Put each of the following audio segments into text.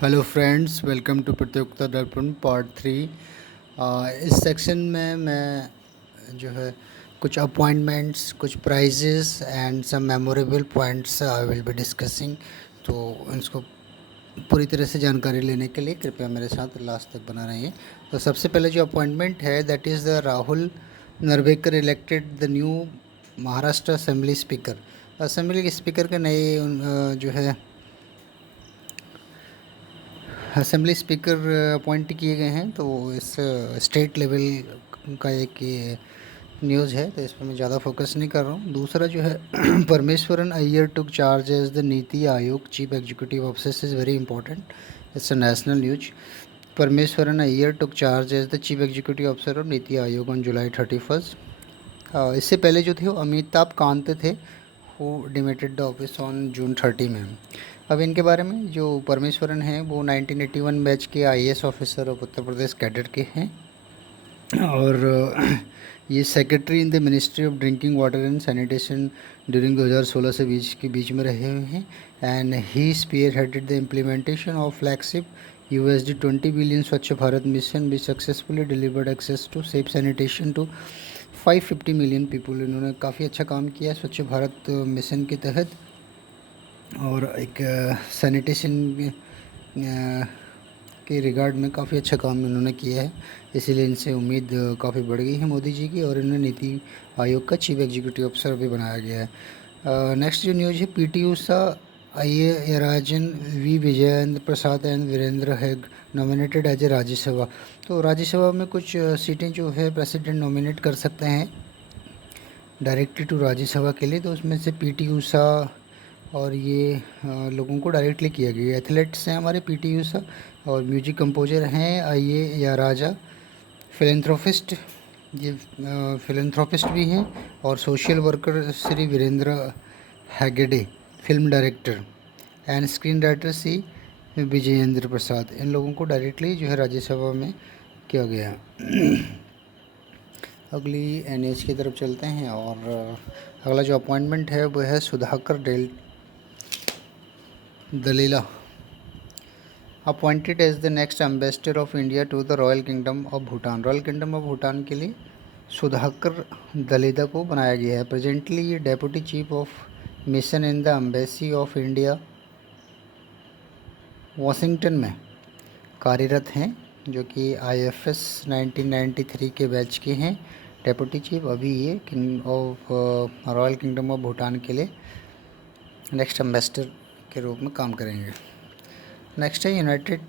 Hello friends, welcome to प्रतियोगिता दर्पण part 3। इस सेक्शन में मैं जो है कुछ अपॉइंटमेंट्स, कुछ prizes and some memorable points I will be discussing. तो इसको पूरी तरह से जानकारी लेने के लिए कृपया मेरे साथ लास्ट तक बना रहिए। तो सबसे पहले जो अपॉइंटमेंट है that is the Rahul Narwekar elected the new Maharashtra assembly speaker. Assembly के स्पीकर के नए जो है असेंबली स्पीकर अपॉइंट किए गए हैं। तो इस स्टेट लेवल का एक ये न्यूज़ है, तो इस पर मैं ज़्यादा फोकस नहीं कर रहा हूँ। दूसरा जो है Parameswaran Iyer took charge as the NITI Aayog chief executive officer is very important. It's a national news. Parameswaran Iyer took charge as the chief executive officer of NITI Aayog on July 31। इससे पहले जो थे वो अमिताभ कांत थे, who demitted the office on June 30 में। अब इनके बारे में जो परमेश्वरन हैं वो 1981 बैच के IAS officer of Uttar Pradesh cadre के हैं, और ये secretary in the ministry of drinking water and sanitation during 2016 से बीच में रहे हुए हैं। And he spearheaded the implementation of flagship $20 billion Swachh Bharat mission भी successfully delivered access to safe sanitation to 550 million people. इन्होंने काफ़ी अच्छा काम किया स्वच्छ भारत मिशन के तहत, और एक सैनिटेशन के रिगार्ड में काफ़ी अच्छा काम इन्होंने किया है। इसीलिए इनसे उम्मीद काफ़ी बढ़ गई है मोदी जी की, और इन्हें नीति आयोग का चीफ एग्जीक्यूटिव ऑफिसर भी बनाया गया है। नेक्स्ट जो न्यूज़ है, PT Usha, Rajan, V Vijayendra Prasad and Veerendra Hegde nominated as a Rajya Sabha. तो राज्यसभा में कुछ सीटें जो है प्रेसिडेंट नॉमिनेट कर सकते हैं डायरेक्टली टू राज्यसभा के लिए। तो उसमें से पीटी उषा और ये लोगों को डायरेक्टली किया गया। एथलेट्स हैं हमारे पीटी उषा, और म्यूजिक कंपोजर हैं आइए या राजा, फिलेंथ्रोपिस्ट, ये फिलेंथ्रोपिस्ट भी हैं, और social worker Shri Virendra Heggade, film director and screen writer C Vijayendra Prasad. इन लोगों को डायरेक्टली जो है राज्यसभा में किया गया। अगली एनएच की तरफ चलते हैं, और अगला जो अपॉइंटमेंट है वो है Sudhakar Dalela, appointed as the next ambassador of India to the royal kingdom of Bhutan. Royal kingdom of Bhutan के लिए सुधाकर दलीला को बनाया गया है। प्रेजेंटली ये deputy chief of mission in the embassy of India Washington में कार्यरत हैं, जो कि आईएफएस 1993 के बैच के हैं। डेप्यूटी चीफ अभी ये king of royal kingdom of Bhutan के लिए नेक्स्ट एम्बेसडर के रूप में काम करेंगे। नेक्स्ट है United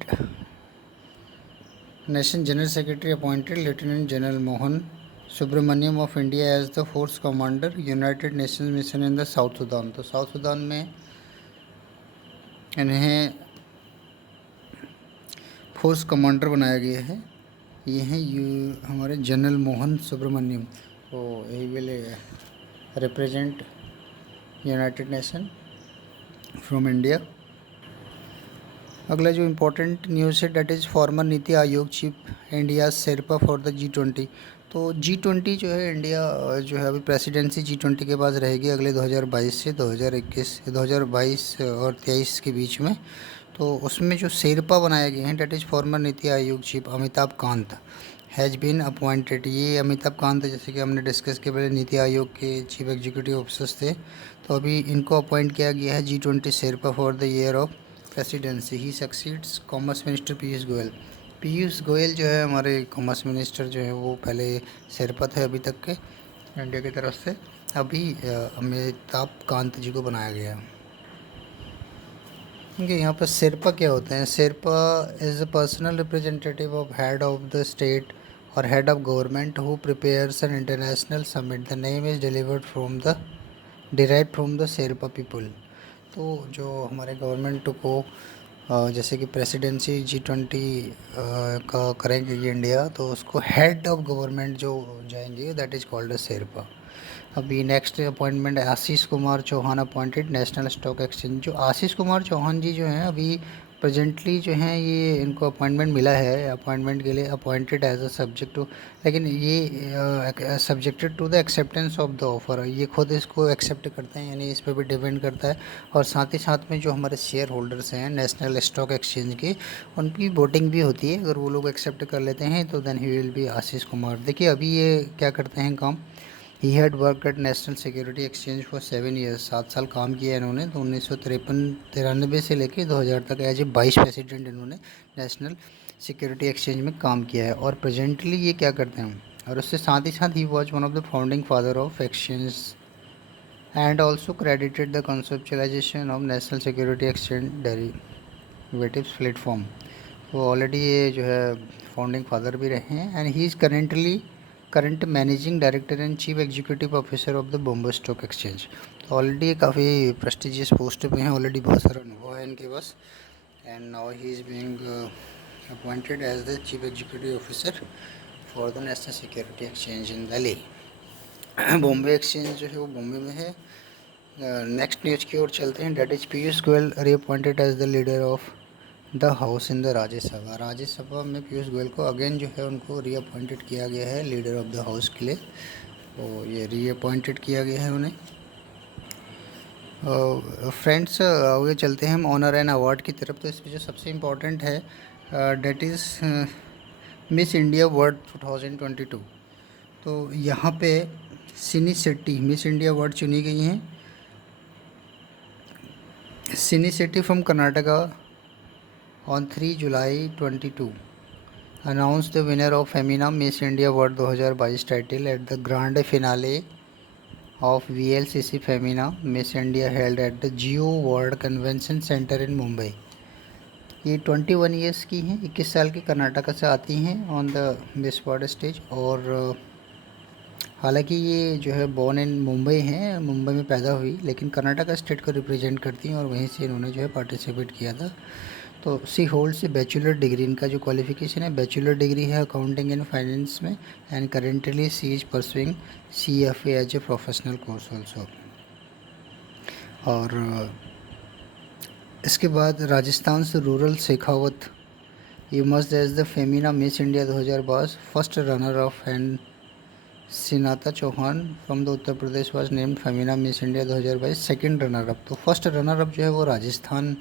Nation general secretary appointed lieutenant general Mohan Subramanian of India as the force commander United Nations mission in the South Sudan. तो साउथ सूडान में इन्हें फोर्स कमांडर बनाया गया है। ये हैं हमारे जनरल मोहन सुब्रमण्यम। तो he will represent United nation from India. अगला जो इम्पोर्टेंट न्यूज़ है that is former NITI Aayog chief India Sherpa for the G20। तो G20 जो है इंडिया जो है अभी प्रेसिडेंसी G20 के पास रहेगी अगले 2022 से 2022 और 23 के बीच में। तो उसमें जो शेरपा बनाए गए हैं that is former NITI Aayog chief Amitabh Kant has been appointed. ये अमिताभ कांत, जैसे कि हमने डिस्कस किया पहले, नीति आयोग के चीफ एग्जीक्यूटिव ऑफिसर्स थे। तो अभी इनको अपॉइंट किया गया है G20 Sherpa for the year of presidency. He succeeds commerce minister Piyush Goyal. Piyush Goyal जो है हमारे कॉमर्स मिनिस्टर जो है वो पहले शेरपा थे अभी तक के इंडिया की तरफ से। अभी अमिताभ कांत जी को बनाया गया। क्योंकि यहाँ पर शेरपा क्या होते हैं? Sherpa is a personal representative of head of the state और head of government who prepares an international summit. The name is derived from the Sherpa people. तो जो हमारे गवर्नमेंट को जैसे कि प्रेसिडेंसी G20 का करेंगे ये इंडिया, तो उसको हेड ऑफ गवर्नमेंट जो जाएंगे that is called a Sherpa. अभी नेक्स्ट अपॉइंटमेंट है Ashish Kumar Chauhan appointed national stock exchange. जो आशीष कुमार चौहान जी जो हैं अभी प्रेजेंटली जो हैं ये इनको अपॉइंटमेंट मिला है, अपॉइंटमेंट के लिए appointed as a subject to, लेकिन ये subjected to the acceptance of the offer, ये खुद इसको एक्सेप्ट करते हैं, यानी इस पर भी डिपेंड करता है। और साथ ही साथ में जो हमारे शेयर होल्डर्स हैं नेशनल स्टॉक एक्सचेंज के, उनकी वोटिंग भी होती है। अगर वो लोग एक्सेप्ट कर लेते हैं तो then he will be Ashish Kumar. देखिए अभी ये क्या करते हैं काम, he had work at national security exchange for 7 years, 7 साल काम किया है इन्होंने। तो 1993 से लेकर 2000 तक एज ए वाइस प्रेसिडेंट इन्होंने नेशनल सिक्योरिटी एक्सचेंज में काम किया है। और प्रेजेंटली ये क्या करते हैं, और उससे साथ ही साथ he was one of the founding father of exchange and also credited the conceptualisation of national security exchange derivatives platform. तो ऑलरेडी ये जो है फाउंडिंग फादर भी रहे हैं। And he is current managing director and chief executive officer of the Bombay stock exchange. तो already ये काफ़ी प्रेस्टिजियस पोस्ट पे हैं, ऑलरेडी बहुत सारा अनुभव है इनके पास। And now he is being appointed as the chief executive officer for the national security exchange in Delhi. Bombay exchange जो है वो बॉम्बे में है। नेक्स्ट न्यूज़ की ओर चलते हैं। That is Piyush Goyal reappointed as the leader of the house in the Rajya Sabha. Rajya Sabha में पीयूष गोयल को अगेन जो है उनको रीअपॉइंटेड किया गया है लीडर ऑफ द हाउस के लिए। तो ये रीअपॉइंटेड किया गया है उन्हें। फ्रेंड्स आगे चलते हैं हम ऑनर एंड अवार्ड की तरफ। तो इसमें जो सबसे इम्पोर्टेंट है that is miss India world 2022। तो यहाँ पे सिनी शेट्टी मिस इंडिया वर्ल्ड चुनी गई हैं। सिनी Shetty from Karnataka on 3 July 22 announced the winner of Femina Miss India World 2022 title at the grand finale of VLCC Femina Miss India held at the Geo World Convention Center in Mumbai। ये 21 years की हैं, 21 साल की, कर्नाटका से आती हैं on the miss world stage. और हालांकि ये जो है बॉर्न इन मुंबई हैं, मुंबई में पैदा हुई, लेकिन कर्नाटका स्टेट को रिप्रेजेंट करती हैं और वहीं से इन्होंने जो है पार्टिसिपेट किया था। तो सी होल्ड्स बैचलर डिग्री, इनका जो क्वालिफिकेशन है बैचलर डिग्री है अकाउंटिंग एंड फाइनेंस में। And currently she is pursuing CFA as a professional course also. और इसके बाद राजस्थान से रूरल Shekhawat emerged as the Femina Miss India 2022 first runner up. And Sinata Chauhan from the Uttar Pradesh was named Femina Miss India 2022 second runner up. तो first runner up जो है वो राजस्थान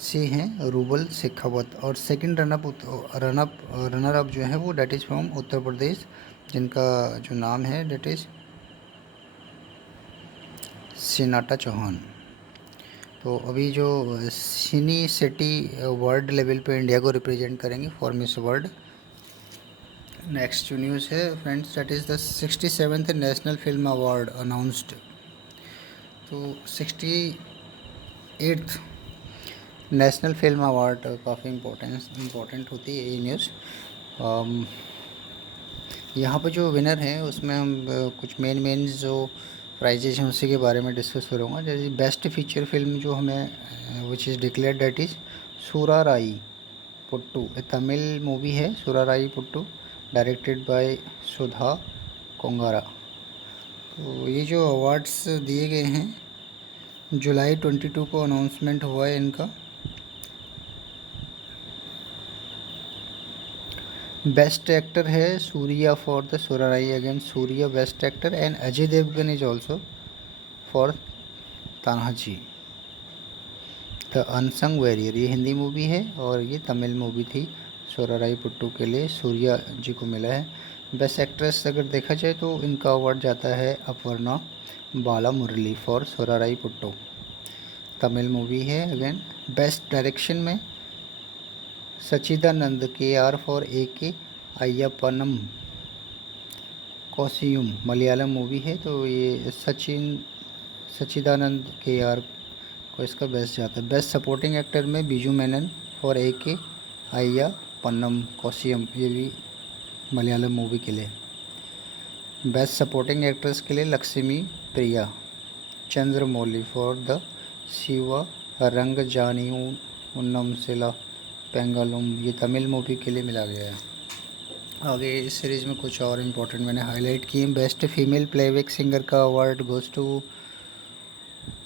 से हैं रूबल शेखावत, और सेकंड रनर अप जो है वो date is from Uttar Pradesh, जिनका जो नाम है डेट इज़ सिनाटा चौहान। तो अभी जो सिनी शेट्टी वर्ल्ड लेवल पे इंडिया को रिप्रेजेंट करेंगे फॉर मिस वर्ल्ड। नेक्स्ट जो न्यूज़ है friends date is the 67th national film award announced. तो 68th नेशनल फिल्म अवार्ड काफ़ी इम्पोर्टेंट होती है ये न्यूज़। यहाँ पर जो विनर हैं उसमें हम कुछ मेन जो प्राइजेज हैं उसी के बारे में डिस्कस करूँगा। जैसे बेस्ट फीचर फिल्म जो हमें which is declared that is Soorarai Pottru, Tamil movie है सूराराई पुट्टू, डायरेक्टेड बाय सुधा कोंगारा। तो ये जो अवार्ड्स दिए गए हैं जुलाई 22 को अनाउंसमेंट हुआ है इनका। बेस्ट एक्टर है Suriya for the Soorarai, again Suriya best actor. And Ajay Devgn is also for Tanhaji the unsung warrior. ये हिंदी मूवी है और ये तमिल मूवी थी। सूराराई पुट्टू के लिए सूर्या जी को मिला है। बेस्ट एक्ट्रेस अगर देखा जाए तो इनका अवार्ड जाता है Aparna Balamurali for Soorarai Pottru, Tamil movie है अगेन। बेस्ट डायरेक्शन में Sachidanandan KR for AK Ayyappanum Koshiyum, Malayalam movie है। तो ये सच्चिदानंद KR को इसका बेस्ट जाता है। बेस्ट सपोर्टिंग एक्टर में बीजू मेनन फॉर AK अय्यप्पनम कोसियुम, ये भी मलयालम मूवी के लिए। बेस्ट सपोर्टिंग एक्ट्रेस के लिए लक्ष्मी प्रिया चंद्रमौली फॉर द शिवा रंगजानी उन्नम सिला पेंगलुम, ये तमिल मूवी के लिए मिला गया है। आगे इस सीरीज़ में कुछ और इम्पोर्टेंट मैंने हाईलाइट किए। बेस्ट फीमेल प्लेबैक सिंगर का award goes to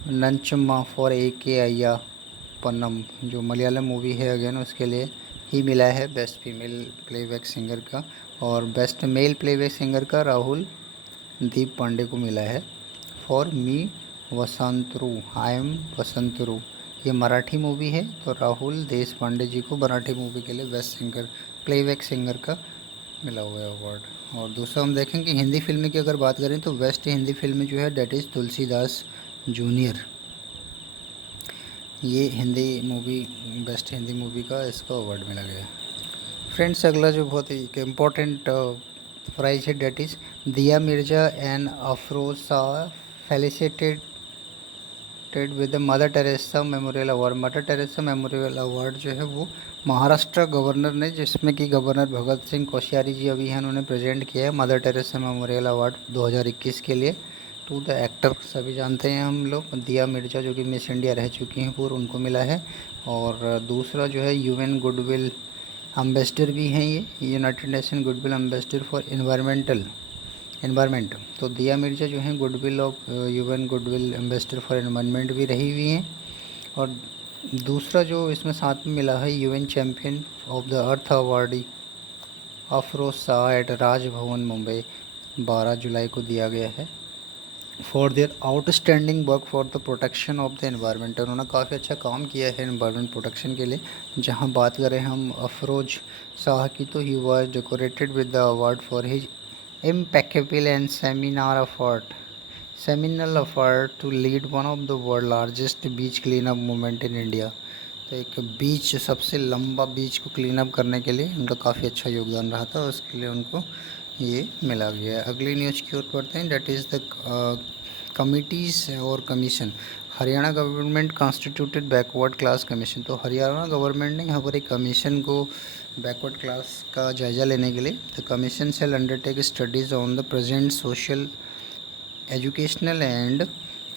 Nanchamma for AK Ayyappanum जो मलयालम मूवी है अगेन उसके लिए ही मिला है बेस्ट फीमेल प्लेबैक सिंगर का, और बेस्ट मेल प्लेबैक सिंगर का राहुल दीप पांडे को मिला है। फॉर मी वसंतरू, आई एम वसंतरू, ये मराठी मूवी है, तो राहुल देश पांडे जी को मराठी मूवी के लिए बेस्ट सिंगर प्लेबैक सिंगर का मिला हुआ है अवार्ड। और दूसरा हम देखेंगे हिंदी फिल्म की अगर बात करें तो बेस्ट हिंदी फिल्म जो है डेट इज़ तुलसीदास जूनियर, ये Hindi movie best Hindi movie का इसको अवार्ड मिला गया। फ्रेंड्स अगला जो बहुत ही इम्पोर्टेंट प्राइज है that is Dia Mirza and Afroz Shah felicitated with the Mother Teresa memorial award. Mother Teresa memorial award जो है वो महाराष्ट्र गवर्नर ने, जिसमें कि गवर्नर भगत सिंह कोश्यारी जी अभी हैं, उन्होंने प्रेजेंट किया है मदर टेरेसा मेमोरियल अवार्ड 2021 के लिए टू द एक्टर। सभी जानते हैं हम लोग दिया मिर्जा जो कि मिस इंडिया रह चुकी हैं पूर्व, उनको मिला है। और दूसरा जो है यूएन गुडविल एम्बेसडर भी हैं, ये United nation goodwill ambassador for environment. तो दिया मिर्जा जो हैं goodwill of UN goodwill ambassador for environment भी रही हुई हैं। और दूसरा जो इसमें साथ में मिला है UN champion of the earth awardee Afroz Shah at Raj Bhavan Mumbai 12 जुलाई को दिया गया है for their outstanding work for the protection of the environment. उन्होंने काफ़ी अच्छा काम किया है एनवायरनमेंट प्रोटेक्शन के लिए। जहां बात करें हम अफरोज शाह की, तो he was decorated with the award for his impeccable and seminal effort to lead one of the world largest beach cleanup movement in India। तो एक बीच, सबसे लंबा बीच को क्लीन अप करने के लिए उनका काफ़ी अच्छा योगदान रहा था, उसके लिए उनको ये मिला गया है। अगली न्यूज़ की ओर बढ़ते हैं, डेट इज़ द कमिटीज़ और commission. Haryana government constituted backward class commission. तो हरियाणा गवर्नमेंट ने यहाँ पर एक कमीशन को बैकवर्ड क्लास का जायज़ा लेने के लिए, the commission shell undertake studies on the present social educational and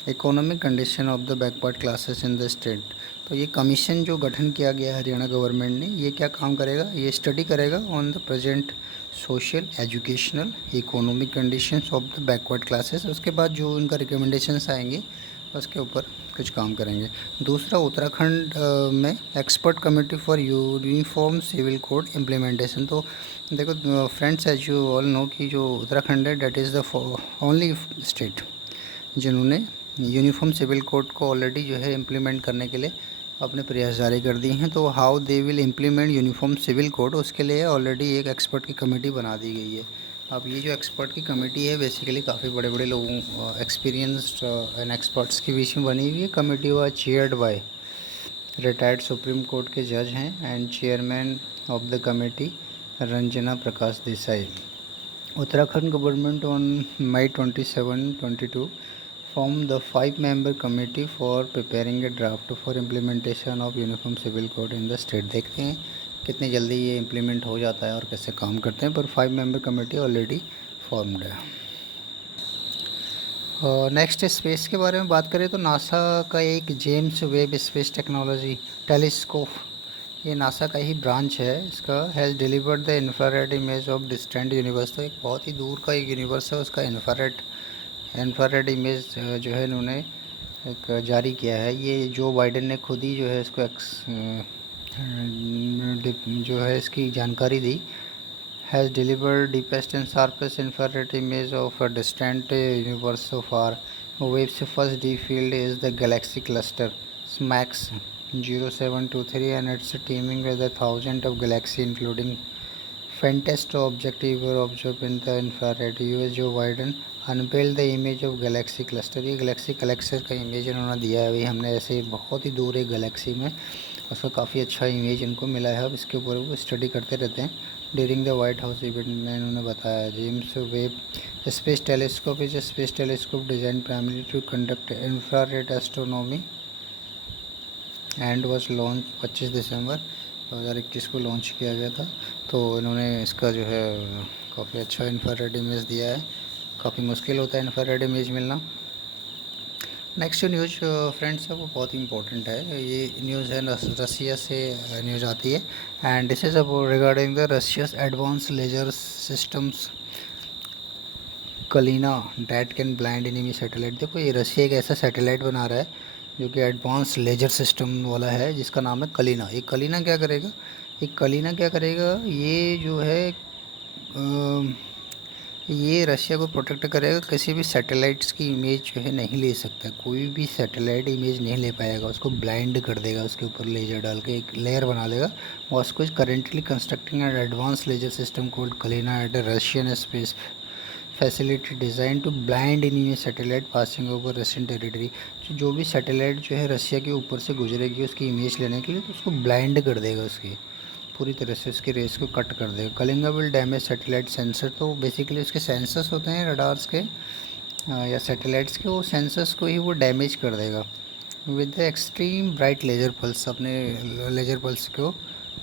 economic condition of the backward classes in the state. तो ये कमीशन जो गठन किया गया है हरियाणा गवर्नमेंट ने, ये क्या काम करेगा, ये स्टडी करेगा on the present social educational economic conditions of the backward classes. उसके बाद जो उनका रिकमेंडेशंस आएंगे उसके ऊपर कुछ काम करेंगे। दूसरा, उत्तराखंड में expert committee for uniform civil code implementation. तो देखो friends, as you all know कि जो उत्तराखंड है that is the only state जिन्होंने यूनिफॉर्म सिविल कोड को ऑलरेडी जो है इम्प्लीमेंट करने के लिए अपने प्रयास जारी कर दिए हैं। तो how they will implement uniform civil code, उसके लिए ऑलरेडी एक एक्सपर्ट की कमेटी बना दी गई है। अब ये जो एक्सपर्ट की कमेटी है बेसिकली काफ़ी बड़े बड़े लोगों, एक्सपीरियंस्ड एंड एक्सपर्ट्स के बीच में बनी हुई है। Committee was chaired by retired supreme court के जज हैं and chairman of the committee Ranjana Prakash Desai. Uttarakhand government on May 27, 2022 formed the 5-member committee for preparing a draft for implementation of uniform civil code in the state। देखते हैं कितनी जल्दी ये implement हो जाता है और कैसे काम करते हैं, पर 5-member कमेटी ऑलरेडी फॉर्म्ड है। नेक्स्ट स्पेस के बारे में बात करें तो नासा का एक James Webb space technology telescope, ये नासा का ही ब्रांच है इसका, has delivered the infrared image of distant universe. तो एक बहुत ही दूर का एक यूनिवर्स है, उसका इंफ्रारेड इमेज जो है इन्होंने एक जारी किया है। ये जो बाइडेन ने खुद ही जो है इसको जो है इसकी जानकारी दी। Has delivered deepest and sharpest infrared image of a distant universe so far. Webb's first deep field is the galaxy cluster SMACS 0723 and it's teeming with 1,000 of galaxy including faintest object ever observed in the infrared। US Joe Biden unveiled the image of galaxy cluster, ये galaxy cluster का image इन्होंने दिया है। अभी हमने ऐसे बहुत ही दूर एक गैलेक्सी में उसका काफ़ी अच्छा इमेज इनको मिला है। अब इसके ऊपर वो स्टडी करते रहते हैं। During the White House event में इन्होंने बताया James Webb space telescope is space telescope design primary to conduct infrared astronomy and was launch 25 दिसंबर 2021 को लॉन्च किया गया था। तो इन्होंने इसका जो है काफ़ी अच्छा इंफ्रारेड इमेज दिया है। काफ़ी मुश्किल होता है इंफ्रारेड इमेज मिलना। नेक्स्ट जो न्यूज़ फ्रेंड्स है वो बहुत ही इंपॉर्टेंट है। ये न्यूज़ है रसिया से न्यूज़ आती है and this is about regarding the Russia's advance laser systems Kalina that can blind enemy satellite. देखो ये रसिया एक ऐसा सैटेलाइट बना रहा है जो कि एडवांस लेजर सिस्टम वाला है, जिसका नाम है कलिना। ये कलिना क्या करेगा, ये जो है ये रशिया को प्रोटेक्ट करेगा। किसी भी सैटेलाइट्स की इमेज जो है नहीं ले सकता, कोई भी सैटेलाइट इमेज नहीं ले पाएगा, उसको ब्लाइंड कर देगा, उसके ऊपर लेजर डाल के एक लेयर बना देगा। Moscow is currently constructing an advance laser system called Kalina at the Russian space facility design to blind in satellite passing over Russian territory. जो भी सैटेलाइट जो है रशिया के ऊपर से गुजरेगी उसकी इमेज लेने के लिए, तो उसको ब्लाइंड कर देगा, उसकी पूरी तरह से उसकी रेस को कट कर देगा। Kalinga will damage satellite sensor. तो बेसिकली उसके सेंसर्स होते हैं रडार्स के या सैटेलाइट्स के, वो सेंसर्स को ही वो डैमेज कर देगा with the extreme bright laser pulse, अपने लेजर पल्स को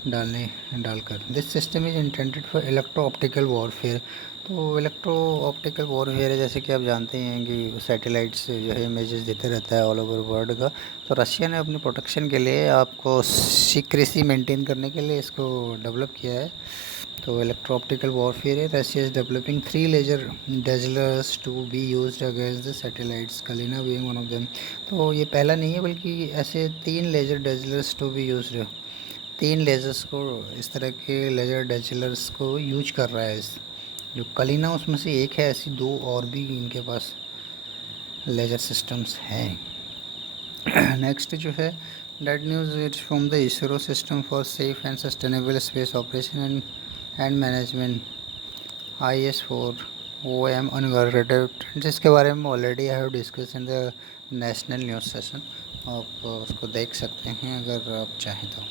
डालकर। This system is intended for electro optical warfare. तो इलेक्ट्रो ऑप्टिकल वॉरफेयर है, जैसे कि आप जानते हैं कि सैटेलाइट से जो है इमेजेस देते रहता है ऑल ओवर वर्ल्ड का। तो रशिया ने अपनी प्रोटेक्शन के लिए, आपको सीक्रेसी मेंटेन करने के लिए इसको डेवलप किया है। तो इलेक्ट्रो ऑप्टिकल वॉरफेयर है। Russia is developing 3 laser dazzlers to be used against the satellites, Kalina being one of them. तो ये पहला नहीं है, बल्कि ऐसे 3 laser dazzlers to be used, 3 lasers को, इस तरह के लेज़र डेजलर्स को यूज कर रहा है इस जो कलिना, उसमें से एक है। ऐसी 2 और भी इनके पास लेज़र सिस्टम्स हैं। नेक्स्ट जो है that news it's from the ISRO system for safe and sustainable space operation and management IS4OM unguarded, जिसके बारे में already I have discuss in the national news session. आप उसको देख सकते हैं अगर आप चाहें तो।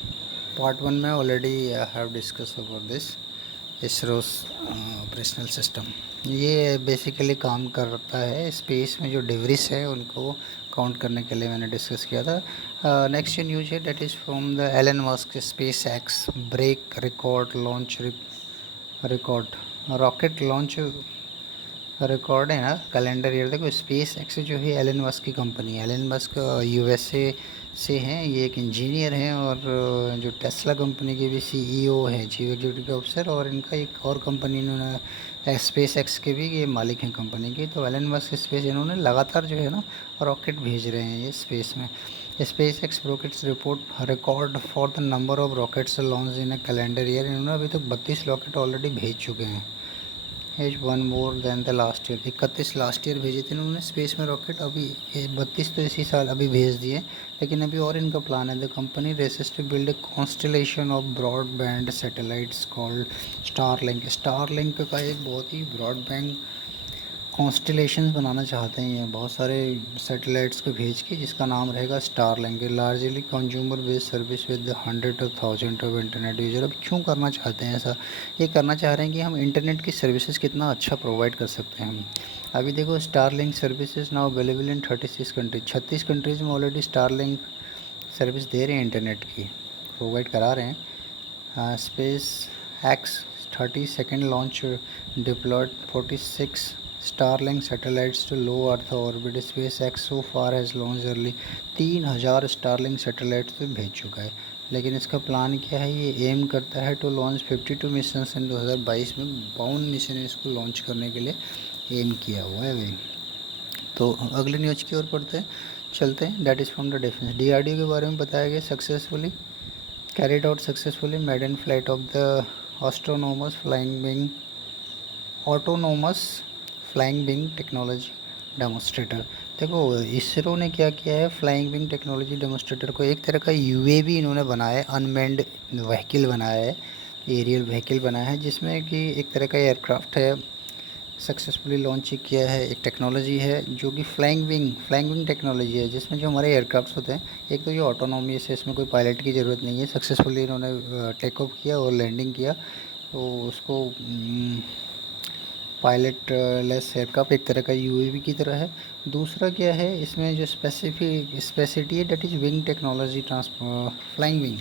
पार्ट 1 में already I have discuss about this इसरोस operational system. ये बेसिकली काम करता है स्पेस में जो डिब्रिस है उनको काउंट करने के लिए, मैंने डिस्कस किया था। नेक्स्ट न्यूज है that is from the Elon Musk SpaceX break record launch record rocket launch record है ना कैलेंडर ईयर। देखो स्पेस एक्स जो है एलन मस्क की कंपनी है। एलन मस्क USA से हैं, ये एक इंजीनियर हैं, और जो टेस्ला कंपनी के भी CEO हैं, चीफ एग्जीक्यूटिव ऑफिसर, और इनका एक और कंपनी इन्होंने स्पेस एक्स के भी ये मालिक हैं कंपनी के। तो एलन मस्क स्पेस इन्होंने लगातार जो है ना रॉकेट भेज रहे हैं ये स्पेस में। SpaceX rockets report record for the number of rockets launch in a calendar year. इन्होंने अभी तक 32 रॉकेट ऑलरेडी भेज चुके हैं। As 1 more than the last year. 31 last year भेजे थे उन्होंने स्पेस में रॉकेट, अभी 32 तो इसी साल अभी भेज दिए, लेकिन अभी और इनका प्लान है। The company races to build a constellation of broadband satellites called Starlink. Starlink का एक बहुत ही ब्रॉडबैंड कॉन्स्टलेशन बनाना चाहते हैं ये, बहुत सारे सैटेलाइट्स को भेज के, जिसका नाम रहेगा Starlink. Largely consumer based service with 100,000 of internet user. अब क्यों करना चाहते हैं ऐसा? ये करना चाह रहे हैं कि हम इंटरनेट की सर्विसेज कितना अच्छा प्रोवाइड कर सकते हैं हम। अभी देखो Starlink services now available in 36 countries. 36 countries में ऑलरेडी स्टारलिंक सर्विस दे रहे हैं, इंटरनेट की प्रोवाइड करा रहे हैं। SpaceX 32nd launch deployed 46 Starlink satellites to low Earth orbit. SpaceX so far has launched early 3000 Starlink satellites तो भेज चुका है, लेकिन इसका प्लान क्या है? ये एम करता है टू लॉन्च 52 मिशन इन 2022 में 52 मिशन इसको लॉन्च करने के लिए एम किया हुआ है भाई। तो अगले न्यूज़ की ओर चलते हैं। That is from the defence. DRDO के बारे में बताया गया, successfully carried out successfully maiden flight of the autonomous flying wing technology demonstrator. देखो इसरो ने क्या किया है, फ्लाइंग विंग टेक्नोलॉजी डेमोस्ट्रेटर को एक तरह का UAV इन्होंने बनाया है, अनमैन्ड व्हीकल बनाया है, एरियल व्हीकल बनाया है, जिसमें कि एक तरह का एयरक्राफ्ट है, सक्सेसफुली लॉन्च किया है। एक टेक्नोलॉजी है जो कि फ्लाइंग विंग टेक्नोलॉजी है, जिसमें जो हमारे एयरक्राफ्ट होते हैं, एक तो ये ऑटोनॉमी है, इसमें कोई पायलट की ज़रूरत नहीं है। सक्सेसफुली इन्होंने टेक ऑफ किया और लैंडिंग किया, तो उसको पायलट लेस एयरक्राफ्ट एक तरह का UAV की तरह है। दूसरा क्या है इसमें जो स्पेसिटी है, that is wing technology flying wing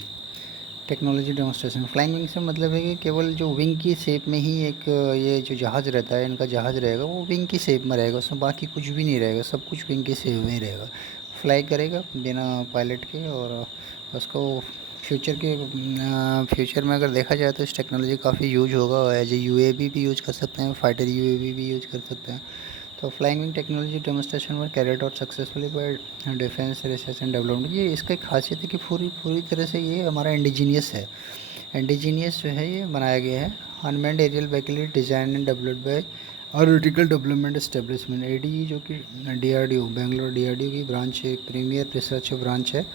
technology demonstration. Flying wing से मतलब है कि केवल जो विंग की शेप में ही एक ये जो जहाज़ रहता है, इनका जहाज़ रहेगा, वो विंग की शेप में रहेगा, उसमें बाकी कुछ भी नहीं रहेगा, सब कुछ विंग की शेप में ही रहेगा। फ्लाई करेगा बिना पायलट के, और उसको फ्यूचर में अगर देखा जाए तो इस टेक्नोलॉजी काफ़ी यूज होगा। एज ए UAV भी यूज कर सकते हैं, फाइटर UAV भी यूज कर सकते हैं। तो flying wing technology demonstration were carried out successfully bye defence research and development. ये इसका एक खासियत है कि पूरी पूरी तरह से ये हमारा इंडिजीनियस है। इंडिजीनियस जो है ये बनाया गया है। Unmanned aerial vehicle design and developed by aeronautical development establishment ADE, जो कि DRDO बेंगलोर DRDO की ब्रांच है, एक प्रीमियर रिसर्च ब्रांच है,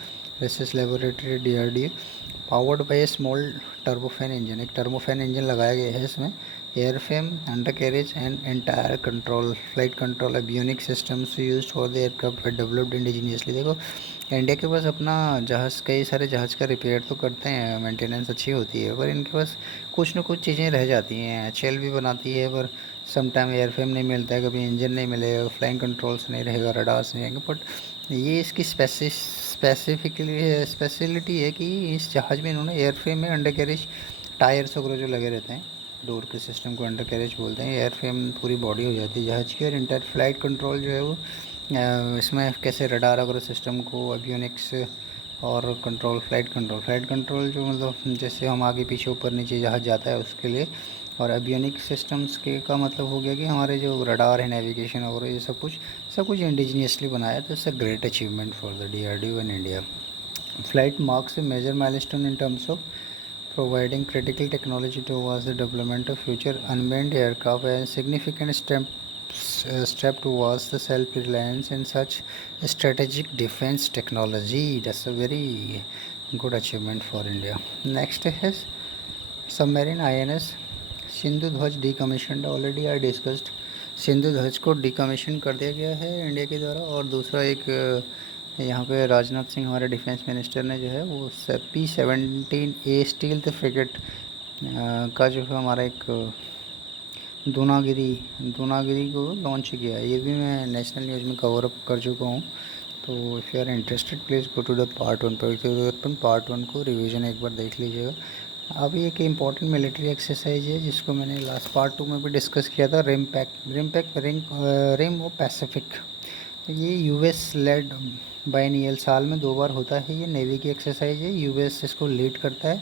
research laboratory DRDO। Powered by a small turbofan engine, एक टर्बोफैन इंजन लगाया गया है इसमें। Airframe, undercarriage and entire control, flight control avionic systems used for the aircraft developed indigenously. देखो India के पास अपना जहाज़, कई सारे जहाज़ का रिपेयर तो करते हैं, मेंटेनेंस अच्छी होती है, पर इनके पास कुछ ना कुछ चीज़ें रह जाती हैं। HAL भी बनाती है, पर सम टाइम एयरफ्रेम नहीं मिलता है, कभी इंजन नहीं मिलेगा, फ्लाइंग कंट्रोल्स नहीं रहेगा, रडार्स नहीं रहेंगे। बट ये इसकी स्पेशलिटी है कि इस जहाज़ में इन्होंने एयरफ्रेम में अंडर कैरेज टायर्स वगैरह जो लगे रहते हैं, डोर के सिस्टम को अंडर कैरेज बोलते हैं। एयरफ्रेम पूरी बॉडी हो जाती है जहाज़ की, और इंटर फ्लाइट कंट्रोल जो है वो इसमें कैसे रडार वगैरह सिस्टम को, एवियोनिक्स और फ्लाइट कंट्रोल जो मतलब जैसे हम आगे पीछे ऊपर नीचे जहाज़ जाता है उसके लिए। और एवियोनिक सिस्टम्स के का मतलब हो गया कि हमारे जो रडार है, नेविगेशन वगैरह, ये सब कुछ इंडिजीनियसली बनाया। तो it's a great achievement for the DRDO in India. Flight marks a major milestone in terms of providing critical technology towards the development of future unmanned aircraft, and significant step towards the self-reliance in such strategic defense technology. That's a very good achievement for India. Next is submarine INS Sindhu ध्वज decommissioned. Already I discussed, Sindhu ध्वज को decommission कर दिया गया है India के द्वारा। और दूसरा एक यहाँ पे राजनाथ सिंह हमारे डिफेंस मिनिस्टर ने जो है वो P-17A स्टील्थ फ्रिगेट का जो है हमारा एक दूनागिरी को लॉन्च किया है। ये भी मैं नेशनल न्यूज़ में कवर अप कर चुका हूँ। तो if you are interested please go to the part 1 पर। पार्ट 1 को रिवीजन एक बार देख लीजिएगा। अभी एक इम्पॉर्टेंट मिलिट्री एक्सरसाइज है जिसको मैंने लास्ट पार्ट 2 में भी डिस्कस किया था, रिम ऑफ पैसिफिक। ये US लेड बाइनियल, साल में 2 बार होता है। ये नेवी की एक्सरसाइज है, US इसको लीड करता है।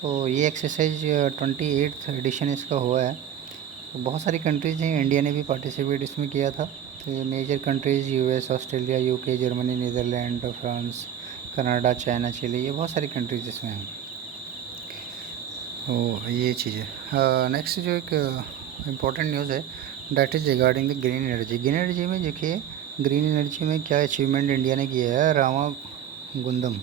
तो ये एक्सरसाइज 28th एडिशन इसका हुआ है। तो बहुत सारी कंट्रीज़ हैं, इंडिया ने भी पार्टिसिपेट इसमें किया था। तो ये major countries US, Australia, UK, Germany, Netherland, France, Canada, China, Chile, ये बहुत सारी कंट्रीज़ इसमें हैं। तो ये चीज़ है। नेक्स्ट जो एक इम्पॉर्टेंट न्यूज़ है that is regarding the green energy. Green energy में देखिए, ग्रीन एनर्जी में क्या अचीवमेंट इंडिया ने किया है। Ramagundam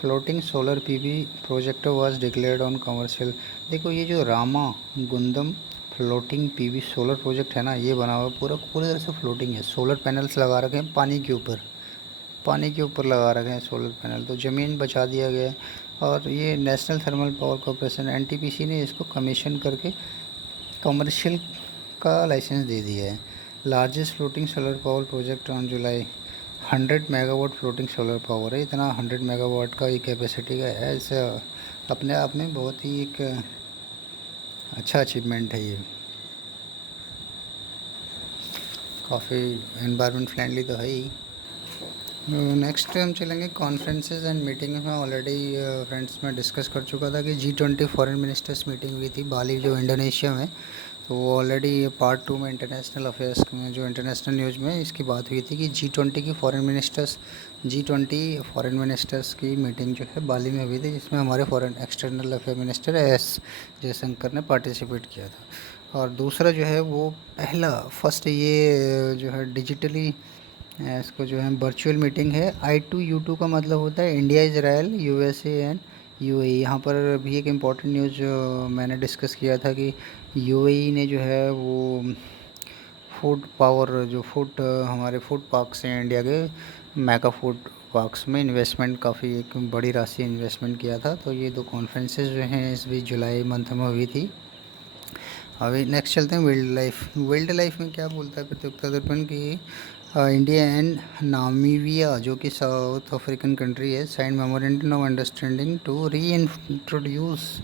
floating solar PV project was declared on commercial. देखो ये जो Ramagundam floating PV solar project है ना, ये बना हुआ पूरी तरह से फ्लोटिंग है। सोलर पैनल्स लगा रखे हैं पानी के ऊपर लगा रखे हैं सोलर पैनल, तो ज़मीन बचा दिया गया है। और ये national thermal power corporation NTPC ने इसको कमीशन करके कमर्शियल का लाइसेंस दे दिया है। Largest floating solar power project on July, 100 megawatt floating solar power है। इतना 100 मेगावाट का ये कैपेसिटी का है। इसे अपने आप में बहुत ही एक अच्छा अचीवमेंट है। ये काफ़ी एनवायरनमेंट फ्रेंडली तो है ही। नेक्स्ट हम चलेंगे कॉन्फ्रेंसेस एंड मीटिंग में। ऑलरेडी फ्रेंड्स मैं डिस्कस कर चुका था कि G20 फॉरेन मिनिस्टर्स मीटिंग हुई थी बाली, जो इंडोनेशिया में। तो वो ऑलरेडी पार्ट 2 में इंटरनेशनल अफेयर्स में, जो इंटरनेशनल न्यूज़ में इसकी बात हुई थी कि G20 फॉरेन मिनिस्टर्स की मीटिंग जो है बाली में हुई थी, जिसमें हमारे foreign external affair minister S Jaishankar ने पार्टिसिपेट किया था। और दूसरा जो है वो फर्स्ट ये जो है डिजिटली इसको जो है वर्चुअल मीटिंग है। I2U2 का मतलब होता है India, Israel, USA and UAE। यहाँ पर भी एक इम्पॉर्टेंट न्यूज़ जो मैंने डिस्कस किया था कि UAE ने जो है वो हमारे फूड पार्क्स हैं इंडिया के, मेगा फूड पार्क्स में इन्वेस्टमेंट, काफ़ी एक बड़ी राशि इन्वेस्टमेंट किया था। तो ये 2 कॉन्फ्रेंसेस जो हैं इस बीच जुलाई मंथ में हुई थी। अभी नेक्स्ट चलते हैं वाइल्ड लाइफ में क्या बोलता है प्रतियोगिता दर्पण की। इंडिया एंड नामीबिया, जो कि साउथ अफ्रीकन कंट्री है, sign memorandum of understanding to reintroduce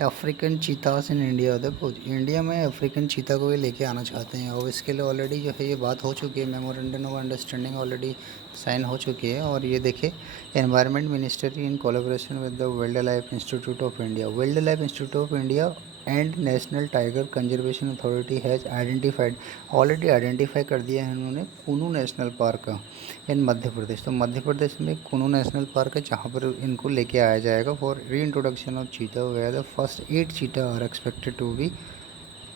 African cheetahs in India. देखो इंडिया में अफ्रीकन चीता को भी लेके आना चाहते हैं, और इसके लिए ऑलरेडी जो है ये बात हो चुकी है, memorandum of understanding already sign हो चुकी है। और ये देखिए, environment ministry in collaboration with the wildlife institute of India and national tiger conservation authority has identified, already identify कर दिया है उन्होंने कुनू नेशनल पार्क इन मध्य प्रदेश। तो मध्य प्रदेश में कुनू नेशनल पार्क है जहाँ पर इनको लेके आया जाएगा for reintroduction of cheetah, where the first 8 cheetah are expected to be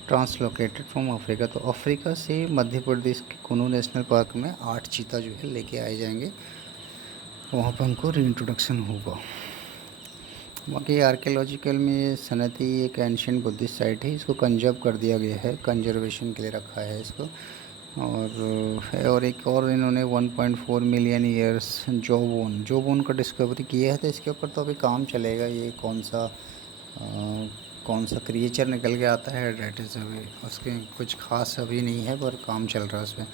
translocated from Africa. तो अफ्रीका से मध्य प्रदेश के कुनू नेशनल पार्क में 8 चीता जो है लेके आए जाएंगे, वहाँ पर उनको री इंट्रोडक्शन होगा। बाकी आर्कियोलॉजिकल में सनती एक एंशियंट बुद्धिस्ट साइट है, इसको कंजर्व कर दिया गया है, कंजर्वेशन के लिए रखा है इसको। और एक और इन्होंने 1.4 मिलियन ईयर्स जोबोन का डिस्कवरी किया है। तो इसके ऊपर तो अभी काम चलेगा, ये कौन सा क्रिएचर निकल के आता है, डेट इज़ अभी उसके कुछ खास अभी नहीं है, पर काम चल रहा है उसमें।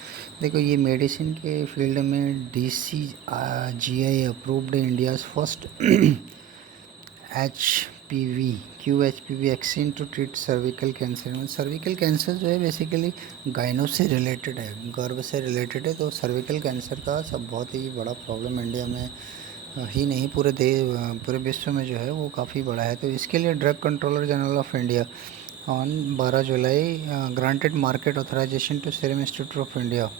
देखो ये मेडिसिन के फील्ड में DCGI approved India's first QHPV vaccine to treat cervical cancer. Cervical cancer जो है बेसिकली गायनो से रिलेटेड है, गर्भ से रिलेटेड है। तो सर्विकल कैंसर का सब बहुत ही बड़ा प्रॉब्लम इंडिया में ही नहीं पूरे विश्व में जो है वो काफ़ी बड़ा है। तो इसके लिए drug controller general of India on 12 July granted market authorisation to serum institute of India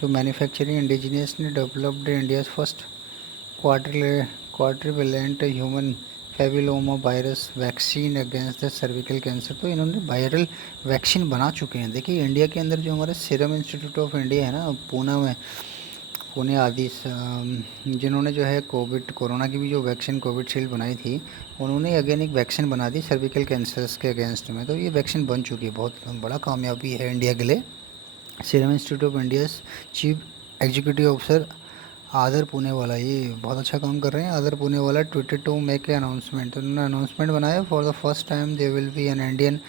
to manufacturing indigenously developed India's first quadrivalent human papilloma virus vaccine against the cervical cancer. तो इन्होंने वायरल वैक्सीन बना चुके हैं। देखिए India के अंदर जो हमारे सीरम इंस्टीट्यूट ऑफ इंडिया है ना पुणे आदि जिन्होंने जो है कोरोना की भी जो वैक्सीन कोविशील्ड बनाई थी, उन्होंने अगेन एक वैक्सीन बना दी सर्विकल कैंसर्स के अगेंस्ट में। तो ये वैक्सीन बन चुकी है, बहुत बड़ा कामयाबी है इंडिया के लिए। Serum institute of India chief executive officer आदर पुणेवाला, ये बहुत अच्छा काम कर रहे हैं। Adar Poonawalla Twitter to make a announcement, तो उन्होंने अनाउंसमेंट बनाया for the first time they will be an Indian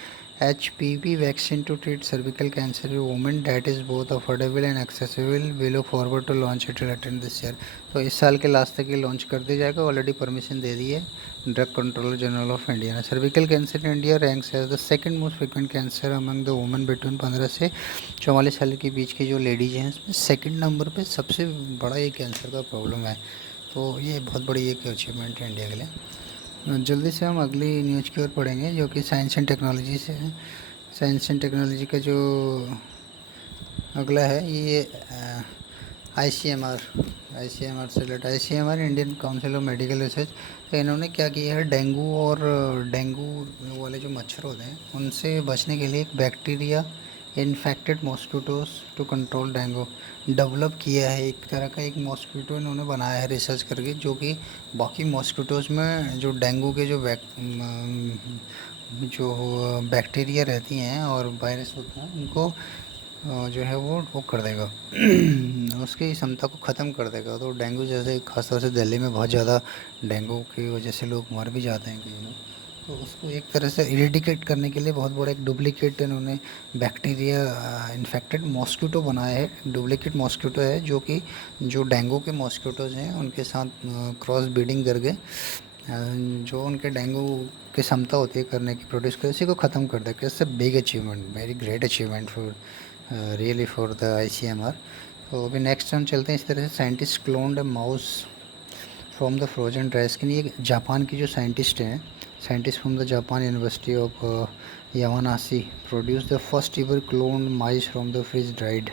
HPV vaccine to treat cervical cancer in women that is both affordable and accessible. We look forward to launch it attend this year. तो इस साल के last तक ये launch कर दिया जाएगा, already permission दे दी है drug controller general of India ने। Cervical cancer in India ranks as the second most frequent cancer among the women between 15 से 44 साल के बीच की जो लेडीज़ हैं, इसमें सेकंड नंबर पे सबसे बड़ा ये कैंसर का प्रॉब्लम है। तो ये बहुत बड़ी एक अचीवमेंट है इंडिया के लिए। जल्दी से हम अगली न्यूज़ की ओर पढ़ेंगे जो कि साइंस एंड टेक्नोलॉजी से है। साइंस एंड टेक्नोलॉजी का जो अगला है ये ICMR से related. ICMR Indian council of medical research. तो इन्होंने क्या किया है, डेंगू वाले जो मच्छर होते हैं उनसे बचने के लिए एक bacteria infected mosquitoes to control dengue develop किया है। एक तरह का एक मॉस्किटो इन्होंने बनाया है रिसर्च करके, जो कि बाकी मॉस्किटोज़ में जो डेंगू के जो बैक्टीरिया रहती हैं और वायरस होते हैं उनको जो है वो कर देगा उसकी क्षमता को ख़त्म कर देगा। तो डेंगू जैसे खासतौर से दिल्ली में बहुत ज़्यादा डेंगू की वजह से लोग मर भी जाते हैं कई लोग, तो उसको एक तरह से इरेडिकेट करने के लिए बहुत बड़ा एक डुप्लीकेट इन्होंने बैक्टीरिया इन्फेक्टेड मॉस्किटो बनाया है। डुप्लीकेट मॉस्किटो है जो डेंगू के मॉस्किटोज़ हैं उनके साथ क्रॉस ब्रीडिंग करके जो उनके डेंगू की क्षमता होती है करने की प्रोड्यूस कर, इसी को ख़त्म कर देगा। इससे big achievement, very great achievement for really for the ICMR। तो अभी नेक्स्ट हम चलते हैं। इस तरह से scientist cloned mouse from the frozen dry skin. ये जापान की जो scientist from the Japan university of Yamanashi produce the first ever cloned mice from the freeze dried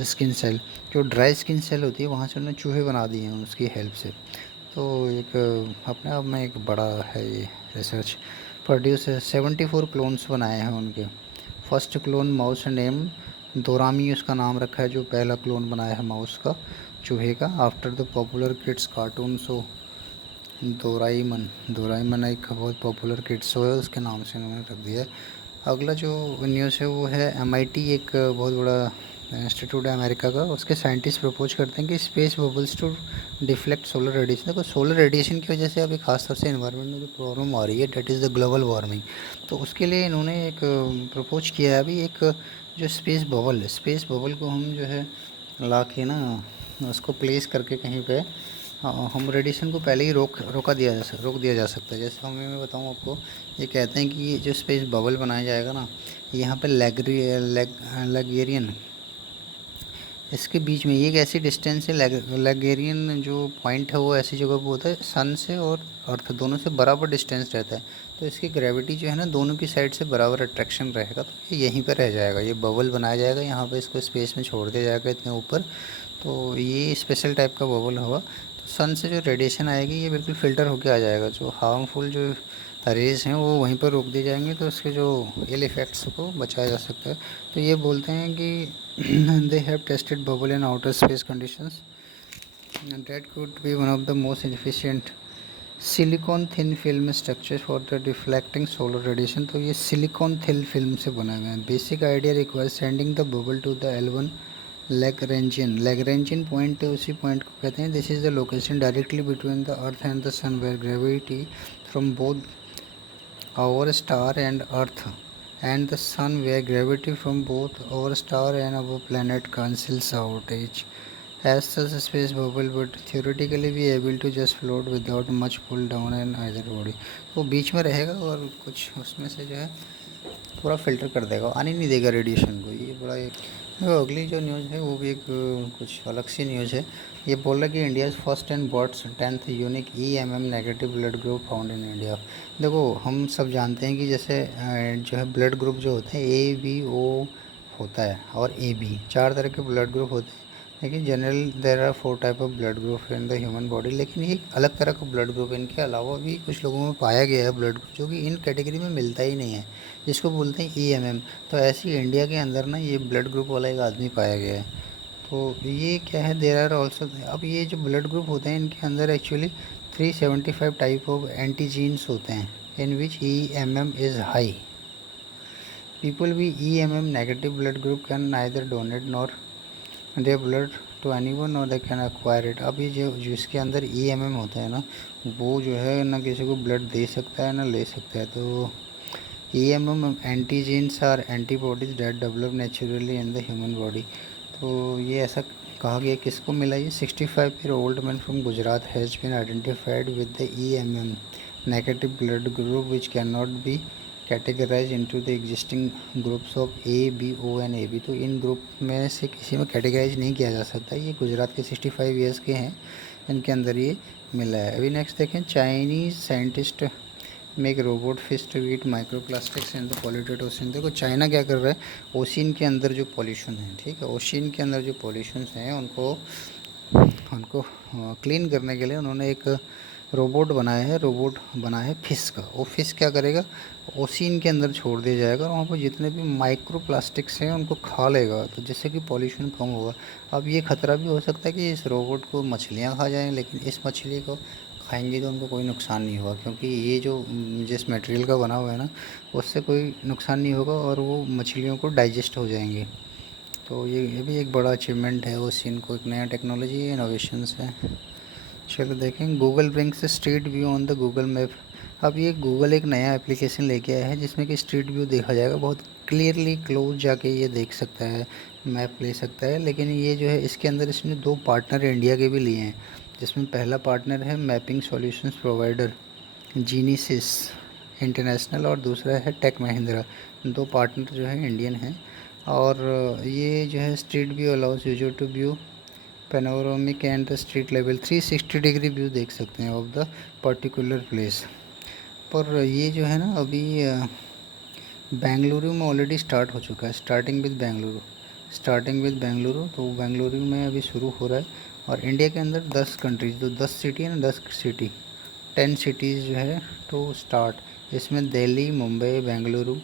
skin cell. जो ड्राई स्किन सेल होती है वहाँ से उन्होंने चूहे बना दिए हैं उसकी हेल्प से। तो एक अपने आप में एक बड़ा है ये रिसर्च। प्रोड्यूस 74 क्लोन्स बनाए हैं उनके। फर्स्ट क्लोन माउस नेम दोरामी उसका नाम रखा है, जो पहला क्लोन बनाया है माउस का, चूहे का, after the popular kids cartoon show Doraemon एक बहुत पॉपुलर किड्स शो है, उसके नाम से उन्होंने रख दिया है। अगला जो न्यूज़ है वो है MIT, एक बहुत बड़ा इंस्टीट्यूट है अमेरिका का। उसके साइंटिस्ट प्रपोज करते हैं कि space bubbles to deflect solar radiation. देखो सोलर रेडिएशन की वजह से अभी खासतौर से एनवायरनमेंट में जो प्रॉब्लम आ रही है, that is the global warming. तो उसके लिए इन्होंने एक प्रपोज किया है अभी, एक जो स्पेस बबल को हम जो है ला के ना उसको प्लेस करके कहीं पे हम रेडिएशन को पहले ही रोक दिया जा सकता है। जैसे मैं बताऊँ आपको, ये कहते हैं कि जो स्पेस बबल बनाया जाएगा ना, यहाँ पे इसके बीच में ये एक ऐसी डिस्टेंस है, लैग्रेंजियन जो पॉइंट है वो ऐसी जगह पे होता है सन से और अर्थ दोनों से बराबर डिस्टेंस रहता है। तो इसकी ग्रेविटी जो है ना दोनों की साइड से बराबर अट्रैक्शन रहेगा, तो ये यहीं पर रह जाएगा, ये बबल बनाया जाएगा यहाँ पे, इसको स्पेस में छोड़ दिया जाएगा इतने ऊपर। तो ये स्पेशल टाइप का बबल होगा। तो सन से जो रेडिएशन आएगी ये बिल्कुल फ़िल्टर होके आ जाएगा, जो हार्मफुल जो रेज़ हैं वो वहीं पर रोक दिए जाएंगे, तो उसके जो इल इफ़ेक्ट्स को बचाया जा सकता है। तो ये बोलते हैं कि they have tested bubble in outer space conditions and that could be one of the most efficient silicon thin film structure for the deflecting solar radiation. तो ये सिलिकॉन थिन फिल्म से बना हुआ है। Basic idea requires sending the bubble to the L1 Lagrangian point, उसी point को कहते हैं। This is the location directly between the earth and the sun where gravity from both our star and earth and the sun where gravity from both our star and our planet cancels out each. As such a space bubble would theoretically be able to just float without much pull down in either body. वो बीच में रहेगा और कुछ उसमें से जो है पूरा फिल्टर कर देगा, आने नहीं देगा रेडिएशन को। ये बड़ा एक अगली जो न्यूज़ है वो भी एक कुछ अलग सी न्यूज़ है। ये बोल रहा है कि India first and birds 10th unique EMM negative blood group found in India. देखो हम सब जानते हैं कि जैसे जो है ब्लड ग्रुप जो होते हैं ABO होता है और AB, 4 तरह के ब्लड ग्रुप होते हैं। लेकिन general there are 4 type of blood group in the human body, लेकिन ये अलग तरह का ब्लड ग्रुप इनके अलावा भी कुछ लोगों में पाया गया है ब्लड ग्रुप जो कि इन कैटेगरी में मिलता ही नहीं है, जिसको बोलते हैं EMM। तो ऐसे ही इंडिया के अंदर ना ये ब्लड ग्रुप वाला एक आदमी पाया गया है। तो ये क्या है, देर आर ऑल्सो, अब ये जो ब्लड ग्रुप होते हैं इनके अंदर एक्चुअली 375 टाइप ऑफ एंटीजीन्स होते हैं in which EMM is high. People we EMM negative blood group can neither donate nor their blood to anyone और दे कैन एक्वायर इट। अब ये जो जिसके अंदर EMM होता है ना वो जो है ना किसी को ब्लड दे सकता है ना ले सकता है। तो EMM antigens or antibodies that develop naturally in the human body. तो ये ऐसा कहा गया, किसको मिला ये 65-year-old man from Gujarat has been identified with the EMM negative blood group which can not be categorise into the existing groups of ABO and AB। तो इन group में से किसी में कैटेगराइज नहीं किया जा सकता। ये गुजरात के 65 ईयर्स के हैं, इनके अंदर ये मिला है। अभी नेक्स्ट देखें, Chinese scientist make robot fish to eat microplastics in the polluted ocean. देखो चाइना क्या कर रहा है, ओशियन के अंदर जो पॉल्यूशन है, ठीक है, ओशियन के अंदर जो पॉल्यूशन हैं उनको उनको क्लीन करने के लिए उन्होंने एक रोबोट बनाया है, रोबोट बना है फिश का। वो फिश क्या करेगा, ओशियन के अंदर छोड़ दिया जाएगा और वहाँ पर जितने भी माइक्रो प्लास्टिक्स हैं उनको खा लेगा, तो जिससे कि पॉल्यूशन कम होगा। अब ये खतरा भी हो सकता है कि इस रोबोट को मछलियाँ खा जाएँ, लेकिन इस मछली को खाएंगे तो उनको कोई नुकसान नहीं होगा, क्योंकि ये जो जिस मटेरियल का बना हुआ है ना उससे कोई नुकसान नहीं होगा और वो मछलियों को डाइजेस्ट हो जाएंगे। तो ये भी एक बड़ा अचीवमेंट है उस सीन को, एक नया टेक्नोलॉजी इनोवेशंस है। चलो देखें, Google brings street view on the Google map. अब ये गूगल एक नया एप्लीकेशन लेके आया है जिसमें कि स्ट्रीट व्यू देखा जाएगा, बहुत क्लियरली क्लोज जाके ये देख सकता है, मैप ले सकता है। लेकिन ये जो है इसके अंदर इसने 2 पार्टनर इंडिया के भी लिए हैं, जिसमें पहला पार्टनर है मैपिंग सॉल्यूशंस प्रोवाइडर जीनीसिस इंटरनेशनल और दूसरा है टेक महिंद्रा। 2 पार्टनर जो है इंडियन हैं। और ये जो है street view allows user to view panoramic and the street level 360 degree view देख सकते हैं ऑफ द पर्टिकुलर प्लेस। पर ये जो है ना अभी बेंगलुरु में ऑलरेडी स्टार्ट हो चुका है, स्टार्टिंग विद बेंगलुरु। तो बेंगलुरु में अभी शुरू हो रहा है और इंडिया के अंदर 10 कंट्रीज, तो 10 सिटी है ना, 10 सिटी 10 सिटीज़ जो है टू स्टार्ट। इसमें दिल्ली, मुंबई, बेंगलुरु,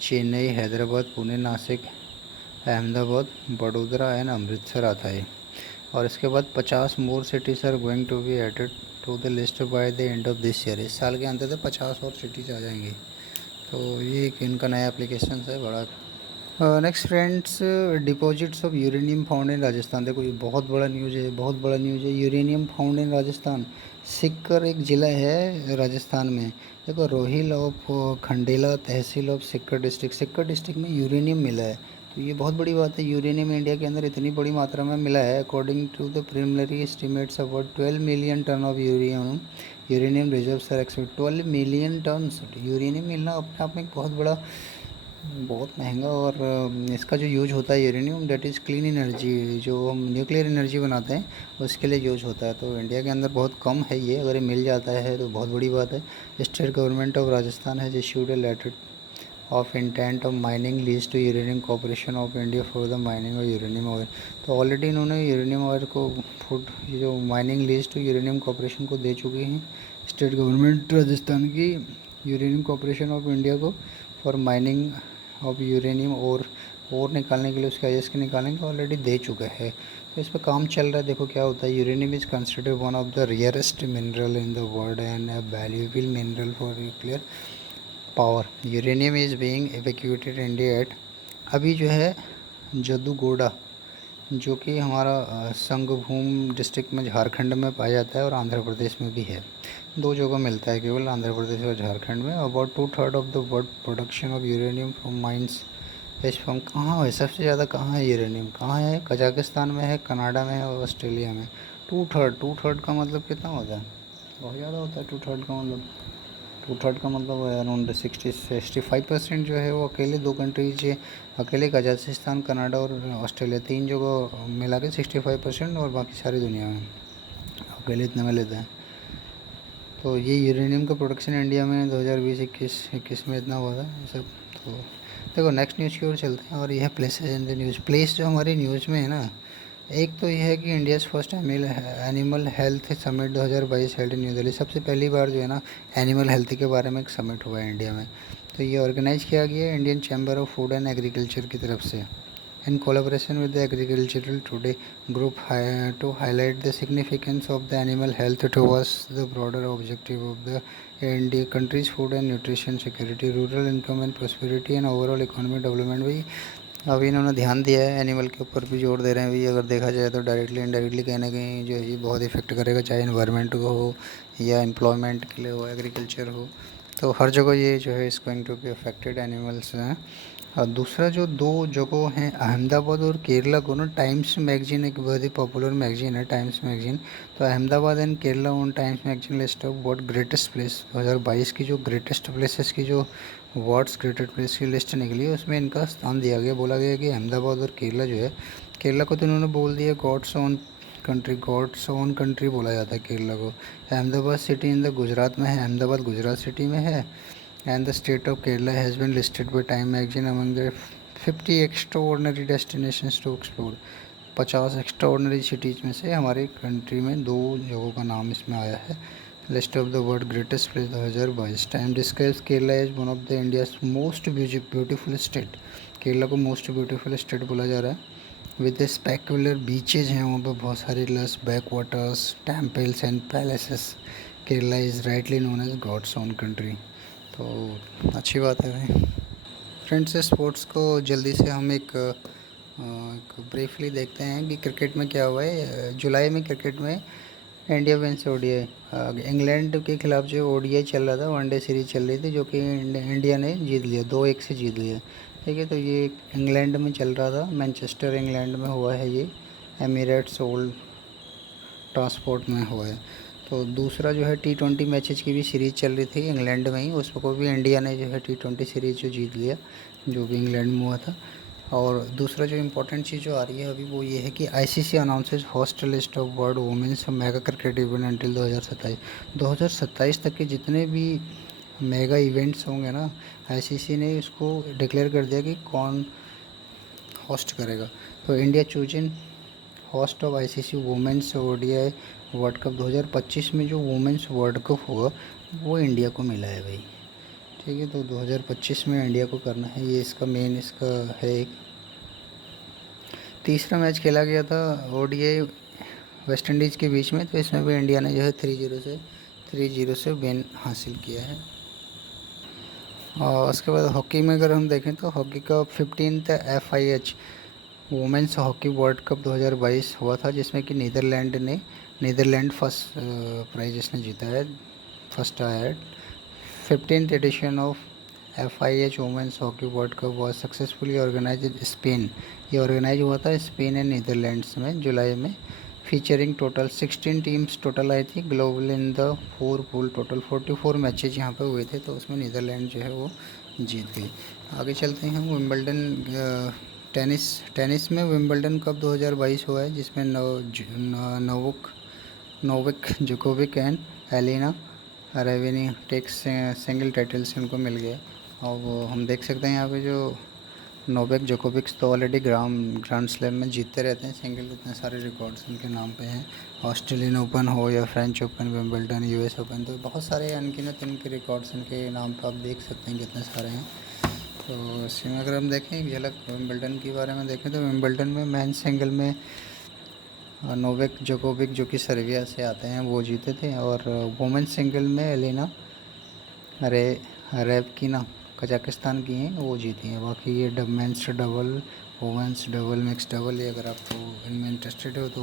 चेन्नई, हैदराबाद, पुणे, नासिक, अहमदाबाद, बड़ोदरा एंड अमृतसर आता है। और इसके बाद 50 more cities are going to be added to the list by the end of this year. इस साल के अंत तक 50 और सिटीज़ आ जाएंगी। तो ये एक इनका नया एप्लीकेशन है बड़ा। Next friends, deposits of uranium found in Rajasthan. देखो ये बहुत बड़ा न्यूज़ है, बहुत बड़ा न्यूज़ है। यूरेनियम फाउंड इन राजस्थान, सिक्कर एक ज़िला है राजस्थान में। देखो Rohail of Khandela tehsil of Sikar district में यूरेनियम मिला है। तो ये बहुत बड़ी बात है, यूरेनियम इंडिया के अंदर इतनी बड़ी मात्रा में मिला है। According to the preliminary estimates about 12 million tonne of uranium reserves are expect. 12 million tonne uranium मिलना अपने आप में एक बहुत बड़ा बहुत महंगा। और इसका जो यूज होता है uranium, that is clean energy, जो हम न्यूक्लियर एनर्जी बनाते हैं उसके लिए यूज होता है। तो इंडिया के अंदर बहुत कम है ये, अगर ये मिल जाता है तो बहुत बड़ी बात है। स्टेट गवर्नमेंट ऑफ राजस्थान है issued a letter of intent of mining lease to uranium corporation of India for the mining of uranium oil. तो ऑलरेडी इन्होंने यूरेनियम ऑयल को फूड, ये जो mining lease to uranium corporation को दे चुके हैं स्टेट गवर्नमेंट राजस्थान की, यूरेनियम कॉरपोरेशन ऑफ इंडिया को, फॉर माइनिंग ऑफ यूरेनियम और निकालने के लिए, उसके अयस्क निकालने के ऑलरेडी दे चुका है। तो इस पर काम चल रहा है। देखो क्या होता है। Uranium is considered one of the rarest mineral in the world and a valuable mineral for nuclear power. Uranium is being evacuated India at, अभी जो है जदुगोड़ा, जो कि हमारा संगभूम डिस्ट्रिक्ट में झारखंड में पाया जाता है और आंध्र प्रदेश में भी है। दो जगह मिलता है केवल, आंध्र प्रदेश और झारखंड में। About 2/3 of the world production of uranium from mines is from, कहाँ है सबसे ज़्यादा, कहाँ है यूरेनियम, कहाँ है? कजाकिस्तान में है, कनाडा में है और ऑस्ट्रेलिया में। 2/3 का मतलब कितना होता है? बहुत ज़्यादा होता है 2/3 का मतलब। 2/3 का मतलब अराउंड 65% जो है वो अकेले दो कंट्रीज, अकेले कजाकिस्तान, कनाडा और ऑस्ट्रेलिया, तीन जगह मिला के 65%, और बाकी सारी दुनिया में अकेले इतने में लेते हैं। तो ये यूरेनियम का प्रोडक्शन इंडिया में 2020-21 में इतना हुआ था ये सब। तो देखो नेक्स्ट न्यूज़ की ओर चलते हैं, और यह है places in the news. Place जो हमारी न्यूज़ में है ना, एक तो यह है कि India's first animal health summit 2022 held in new Delhi. सबसे पहली बार जो है ना एनिमल हेल्थ के बारे में एक समिट हुआ है इंडिया में। तो ये ऑर्गेनाइज़ किया गया है Indian chamber of food and agriculture की तरफ से, in collaboration with the Agricultural Today group, to highlight the significance of the animal health towards the broader objective of the India country's food and nutrition security, rural income and prosperity and overall economic development। भाई अभी इन्होंने ध्यान दिया है animal के ऊपर भी, जोर दे रहे हैं भाई। अगर देखा जाए तो डायरेक्टली इनडायरेक्टली कहीं ना कहीं जो है ये बहुत इफेक्ट करेगा, चाहे इन्वायरमेंट को हो या एम्प्लॉयमेंट के लिए हो, एग्रीकल्चर हो, तो हर जगह ये जो है is going to be affected animals हैं। और दूसरा जो दो जगह हैं अहमदाबाद और केरला को ना, टाइम्स मैगजीन एक बहुत ही पॉपुलर मैगजीन है टाइम्स मैगजीन। तो Ahmedabad and Kerala on times magazine list of world greatest place 2022 की, जो ग्रेटेस्ट प्लेसेस की जो वर्ल्ड्स ग्रेटेस्ट प्लेस की लिस्ट निकली है उसमें इनका स्थान दिया गया। बोला गया कि अहमदाबाद और केरला जो है, केरला को तो इन्होंने बोल दिया God's own country, God's own country बोला जाता है केरला को। Ahmedabad city in the Gujarat में है, अहमदाबाद गुजरात सिटी में है। And the state of Kerala has been listed by Time Magazine among the 50 extraordinary destinations to explore। 50 extraordinary cities में से हमारे कंट्री में दो जगहों का नाम इसमें आया है। List of the world greatest place 2022। Time describes Kerala as one of the India's most beautiful state. Kerala को मोस्ट ब्यूटीफुल स्टेट बोला जा रहा है। विद स्पेक्युलर बीचेज हैं वहाँ पर बहुत सारे, plus backwaters, temples and palaces. Kerala is rightly known as God's own country. तो अच्छी बात है भाई। फ्रेंड्स, स्पोर्ट्स को जल्दी से हम एक ब्रीफली देखते हैं कि क्रिकेट में क्या हुआ है। जुलाई में क्रिकेट में इंडिया विंस ओडीआई। इंग्लैंड के खिलाफ जो ओडीआई चल रहा था, वनडे सीरीज़ चल रही थी, जो कि इंडिया ने जीत लिया, 2-1 से जीत लिया। ठीक है, तो ये इंग्लैंड में चल रहा था, मैनचेस्टर इंग्लैंड में हुआ है ये, एमिरेट्स ओल्ड ट्रांसपोर्ट में हुआ है। तो दूसरा जो है T20 मैचेस की भी सीरीज़ चल रही थी इंग्लैंड में ही, उसको भी इंडिया ने जो है T20 सीरीज़ जो जीत लिया, जो भी इंग्लैंड में हुआ था। और दूसरा जो इम्पोर्टेंट चीज़ जो आ रही है अभी वो ये है कि ICC announces first list of world women's mega cricket event until 2027। 2027 तक के जितने भी मेगा इवेंट्स होंगे ना, आईसीसी ने इसको डिक्लेयर कर दिया कि कौन होस्ट करेगा। तो India chosen host of ICC women's ODI world cup 2025 में जो वुमेन्स वर्ल्ड कप होगा वो इंडिया को मिला है भाई। ठीक है, तो 2025 में इंडिया को करना है, ये इसका मेन इसका है। एक तीसरा मैच खेला गया था ओडीआई वेस्ट इंडीज़ के बीच में, तो इसमें भी इंडिया ने जो है 3-0 से विन हासिल किया है। और उसके बाद हॉकी में अगर हम देखें तो हॉकी का 15th FIH women's hockey world cup 2022 हुआ था, जिसमें कि नीदरलैंड फर्स्ट प्राइज इसने जीता है, फर्स्ट आया है। 15th edition of FIH women's hockey world cup was successfully organise in Spain. ये ऑर्गेनाइज हुआ था स्पेन एंड नीदरलैंड्स में जुलाई में। फीचरिंग टोटल 16 टीम्स टोटल आई थी global in the 4 pool. Total 44 matches यहाँ पे हुए थे, तो उसमें नीदरलैंड जो है वो जीत गई। आगे चलते हैं हम विंबलडन टेनिस में विंबलडन कप 2022 हुआ है, जिसमें नोविक जोकोविक एंड एलिना रेवेनी टेक्स सिंगल टाइटल्स उनको मिल गया। और वो हम देख सकते हैं यहाँ पे जो नोवेक जोकोविक्स तो ऑलरेडी ग्रांड स्लैम में जीतते रहते हैं सिंगल, इतने सारे रिकॉर्ड्स उनके नाम पे हैं। ऑस्ट्रेलियन ओपन हो या French open, Wimbledon, US open, तो बहुत सारे अनगिनत इनके रिकॉर्ड्स इनके नाम पे आप देख सकते हैं कितने सारे हैं। तो इसी में अगर हम देखें एक झलक विंबलडन के बारे में देखें तो विंबलडन में मैन सिंगल में नोवेक जोकोविक जो कि सर्बिया से आते हैं वो जीते थे, और वुमेन सिंगल में एलिना रेवकीना कजाकिस्तान की हैं वो जीती हैं। बाकी ये men's double, women's double, mix double, ये अगर आपको इनमें इंटरेस्टेड हो तो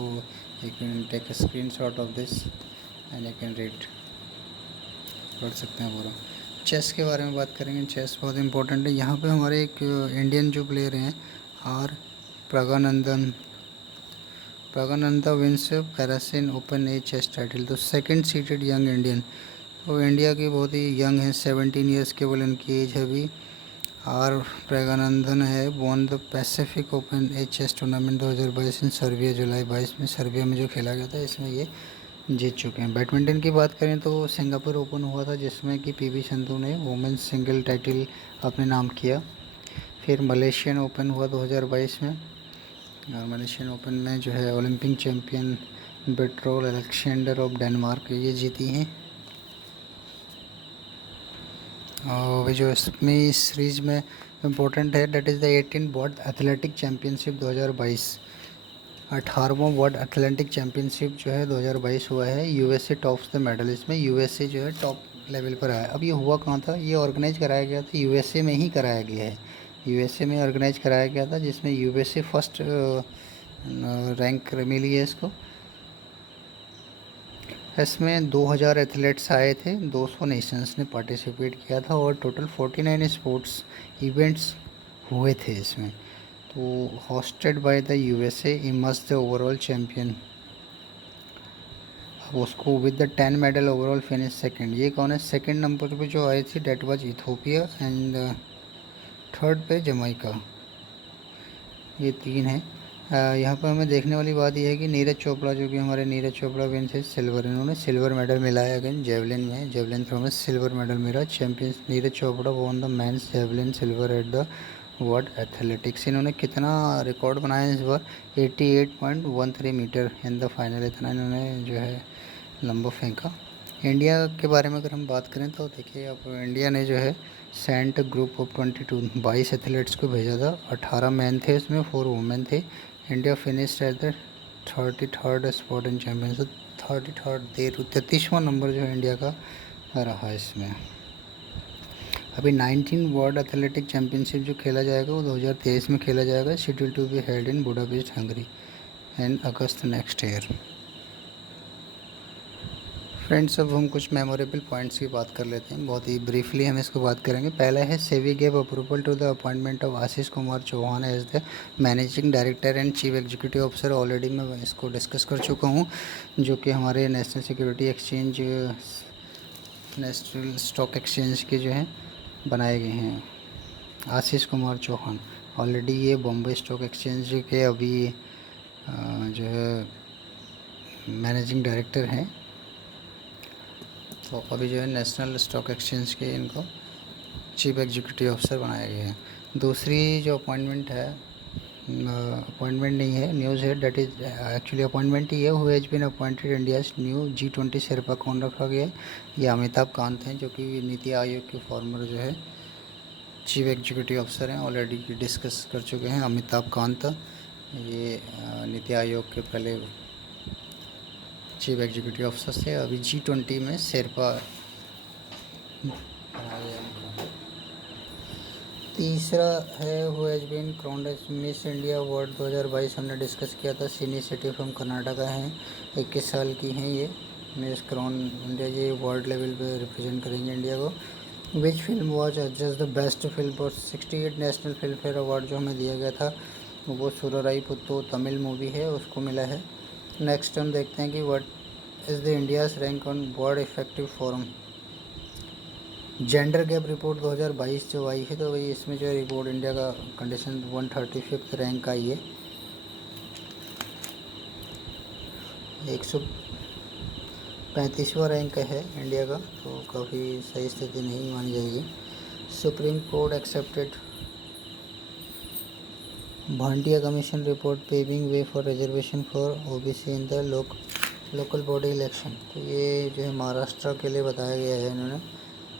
you can take a screenshot of this and you can read, पढ़ सकते हैं पूरा। चेस के बारे में बात करेंगे, चेस बहुत इंपॉर्टेंट है। यहाँ पे हमारे एक इंडियन जो प्लेयर हैं R Praggnanandhaa wins Paracin open as chess title, तो सेकंड सीटेड यंग इंडियन, तो इंडिया की बहुत ही यंग है, 17 ईयर्स केवल इनकी एज है अभी। आर प्रगानंदन है won the Pacific open as chess tournament 2022 in Serbia, जुलाई 22 में सर्बिया में जो खेला गया था इसमें ये जीत चुके हैं। बैडमिंटन की बात करें तो सिंगापुर ओपन हुआ था जिसमें कि पीवी संधू ने वुमेन्स सिंगल टाइटल अपने नाम किया। फिर मलेशियन ओपन हुआ 2022 में, और मलेशियन ओपन में जो है ओलंपिक चैम्पियन बेट्रोल अलेक्जेंडर ऑफ डेनमार्क ये जीती हैं। और जो इसमें इस सीरीज में इम्पोर्टेंट है that is the 18 world athletic championship 2022, 18वां वर्ल्ड एथलेटिक चैम्पियनशिप जो है 2022 हुआ है। यूएसए टॉप्स द मेडल, इसमें यूएसए जो है टॉप लेवल पर आया। अब ये हुआ कहाँ था, ये ऑर्गेनाइज कराया गया था यूएसए में ही कराया गया है, यूएसए में ऑर्गेनाइज कराया गया था जिसमें यूएसए फर्स्ट रैंक मिली है इसको। इसमें 2000 एथलीट्स आए थे, 200 नेशंस ने पार्टिसिपेट किया था और टोटल 49 स्पोर्ट्स इवेंट्स हुए थे इसमें। तो hosted by the USA emerges the overall champion, अब उसको with the 10 medal overall finish second. ये कौन है, सेकंड नंबर पे जो आई थी that was Ethiopia and third पे जमाइका, ये तीन है। यहाँ पर हमें देखने वाली बात यह है कि नीरज चोपड़ा, जो कि हमारे नीरज चोपड़ा विन थे सिल्वर, इन्होंने सिल्वर मेडल मिला है अगेन जेवलिन में, जेवलिन थ्रो में सिल्वर मेडल मिला। Champions Neeraj Chopra won the men's javelin silver at the world athletics. इन्होंने कितना रिकॉर्ड बनाया है इस बार, 88.13 मीटर इन द फाइनल, इतना इन्होंने जो है लंबा फेंका। इंडिया के बारे में अगर हम बात करें तो देखिए अब इंडिया ने जो है सेंट ग्रुप ऑफ 22 एथलीट्स को भेजा था, 18 मैन थे उसमें, 4 वुमेन थे। India finished at the 33rd spot in championship, 33वां नंबर जो है इंडिया का रहा इसमें। अभी 19 वर्ल्ड एथलेटिक चैम्पियनशिप जो खेला जाएगा वो 2023 में खेला जाएगा, schedule to be held in Budapest Hungary in August next year. Friends अब हम कुछ मेमोरेबल पॉइंट्स की बात कर लेते हैं, बहुत ही ब्रीफली हम इसको बात करेंगे। पहला है SEBI gave approval to the appointment of Ashish Kumar Chauhan as the managing director and chief executive officer. Already मैं इसको डिस्कस कर चुका हूँ, जो कि हमारे national security exchange, national stock exchange के जो हैं बनाए गए हैं आशीष कुमार चौहान। ऑलरेडी ये बॉम्बे स्टॉक एक्सचेंज के अभी जो है मैनेजिंग डायरेक्टर हैं, तो अभी जो है नेशनल स्टॉक एक्सचेंज के इनको चीफ एग्जीक्यूटिव ऑफिसर बनाया गया है। दूसरी जो अपॉइंटमेंट है, अपॉइंटमेंट नहीं है, न्यूज़ है, डेट इज़ एक्चुअली अपॉइंटमेंट ही है, who has been appointed India's new G20 sherpa कौन रखा गया है, ये अमिताभ कांत हैं, जो कि नीति आयोग के फॉर्मर जो है चीफ एग्जीक्यूटिव ऑफिसर हैं, ऑलरेडी डिस्कस कर चुके हैं अमिताभ कांत। ये नीति आयोग के पहले चीफ एग्जीक्यूटिव ऑफिसर से, अभी G20 में शेरपा बनाया गया उनको। तीसरा है who has been crowned as Miss India world 2022, हमने डिस्कस किया था, सीनी सिटी फ्रॉम कर्नाटका हैं, 21 साल की हैं ये मिस क्राउन इंडिया, ये वर्ल्ड लेवल पे रिप्रेजेंट करेंगे इंडिया को। Which film was just the best film for 68 national film fair award जो हमें दिया गया था वो सुरराई पुत्तू तमिल मूवी है, उसको मिला है। नेक्स्ट हम देखते हैं कि what is the India's rank on world effective forum. Gender gap report 2022 जो आई है, तो वही इसमें जो है रिपोर्ट इंडिया का कंडीशन 135 रैंक आई है। 135वां रैंक है इंडिया का, तो काफ़ी सही स्थिति नहीं मानी जाएगी। Supreme court accepted Bhatia commission report paving way for reservation for OBC in the local body election. तो ये जो है महाराष्ट्र के लिए बताया गया है इन्होंने,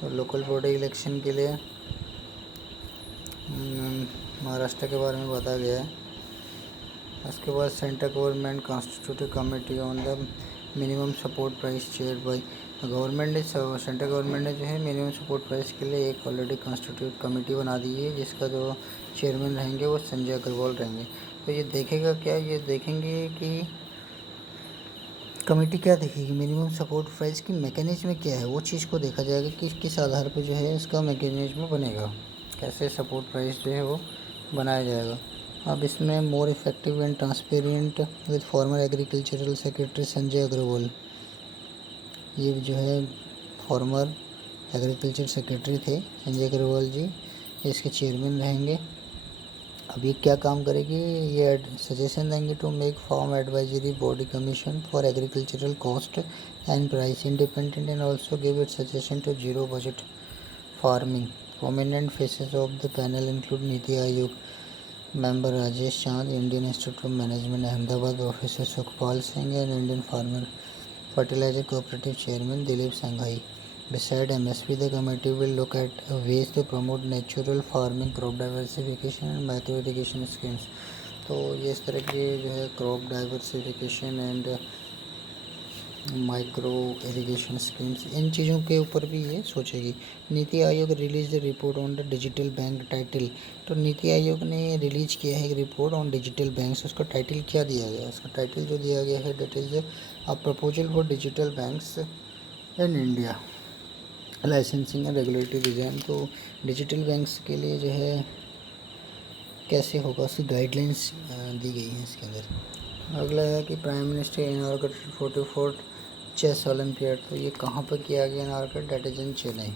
और लोकल बॉडी इलेक्शन के लिए महाराष्ट्र के बारे में बताया गया है। उसके बाद central government constituted committee on the minimum support price chair by government ने, सेंट्रल गवर्नमेंट ने जो है मिनिमम सपोर्ट प्राइस के लिए एक ऑलरेडी कॉन्स्टिट्यूट कमेटी बना दी है, जिसका जो चेयरमैन रहेंगे वो संजय अग्रवाल रहेंगे। तो ये देखेगा क्या, ये देखेंगे कि कमेटी क्या देखेगी, मिनिमम सपोर्ट प्राइस की मैकेनिज्म क्या है, वो चीज़ को देखा जाएगा कि किस आधार पर जो है इसका मैकेनिज्म बनेगा, कैसे सपोर्ट प्राइस जो है वो बनाया जाएगा। अब इसमें more effective and transparent with former agricultural secretary Sanjay Agrawal. ये जो है फॉर्मर एग्रीकल्चर सेक्रेटरी थे संजय अग्रवाल जी, इसके चेयरमैन रहेंगे। अब ये क्या काम करेगी, ये सजेशन देंगे to make farm advisory body commission for agricultural cost and price independent and also give it suggestion to zero budget farming. Prominent faces of the panel include Niti Aayog member Rajesh Chand, Indian institute of management Ahmedabad professor Sukhpal Singh and Indian farmer fertiliser cooperative chairman Dilip Sanghai. Beside MSP, the committee will look at ways to promote natural farming, crop diversification and micro irrigation schemes। तो ये इस तरह की जो है crop diversification and micro irrigation schemes, इन चीज़ों के ऊपर भी ये सोचेगी। NITI Aayog release the report on the digital bank title. तो नीति आयोग ने रिलीज किया है एक रिपोर्ट ऑन डिजिटल बैंक्स। उसका टाइटल क्या दिया गया है, उसका टाइटल जो दिया गया है that is a proposal for digital banks in India, licensing and regulatory design. तो डिजिटल बैंक्स के लिए जो है कैसे होगा, उसकी गाइडलाइंस दी गई है इसके अंदर। अगला है कि prime minister inaugurated 44th chess Olympiad. तो ये कहाँ पर किया गया inaugurate, that is in Chennai.